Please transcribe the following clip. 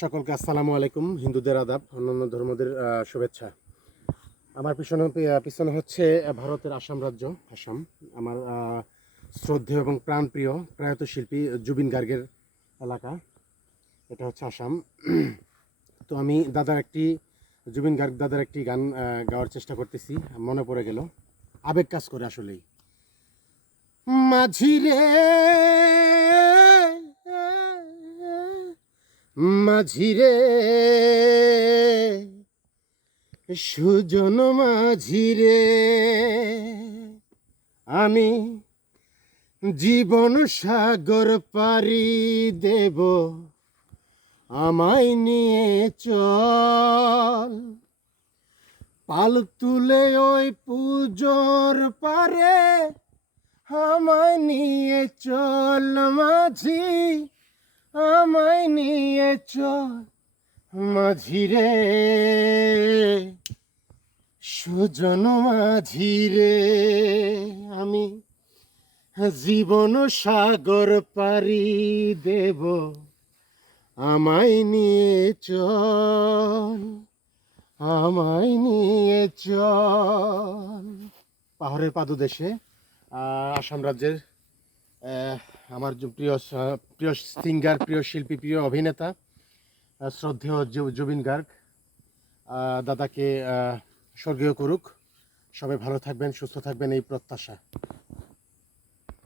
সকলকে আসসালামু আলাইকুম। হিন্দুদের আদাব, অন্যান্য ধর্মদের শুভেচ্ছা। আমার পিছনে হচ্ছে ভারতের আসাম রাজ্য, আসাম। আমার শ্রদ্ধেয় এবং প্রাণপ্রিয় প্রয়াত শিল্পী জুবিন গার্গের এলাকা। এটা হচ্ছে আসাম। তো আমি জুবিন গার্গ দাদার একটি গান গাওয়ার চেষ্টা করতেছি। মনে পড়ে গেল, আবেগ কাজ করে আসলেই। মাঝিরে মাঝিরে সুজন মাঝিরে, আমি জীবন সাগর পাড়ি দেব, আমায় নিয়ে চল। পাল তুলে ওই পুজোর পারে, আমায় নিয়ে চল মাঝি, আমায় নিয়ে চল মাঝিরে সুজন মাঝিরে, আমি জীবন সাগর পাড়ি দেব, আমায় নিয়ে চল, আমায় নিয়ে চল। পাহাড়ের পাদদেশে আসাম রাজ্যের আমার প্রিয় সিঙ্গার, প্রিয় শিল্পী, প্রিয় অভিনেতা শ্রদ্ধেয় জুবিন গার্গ দাদাকে স্বর্গীয় করুক। সবাই ভালো থাকবেন, সুস্থ থাকবেন, এই প্রত্যাশা।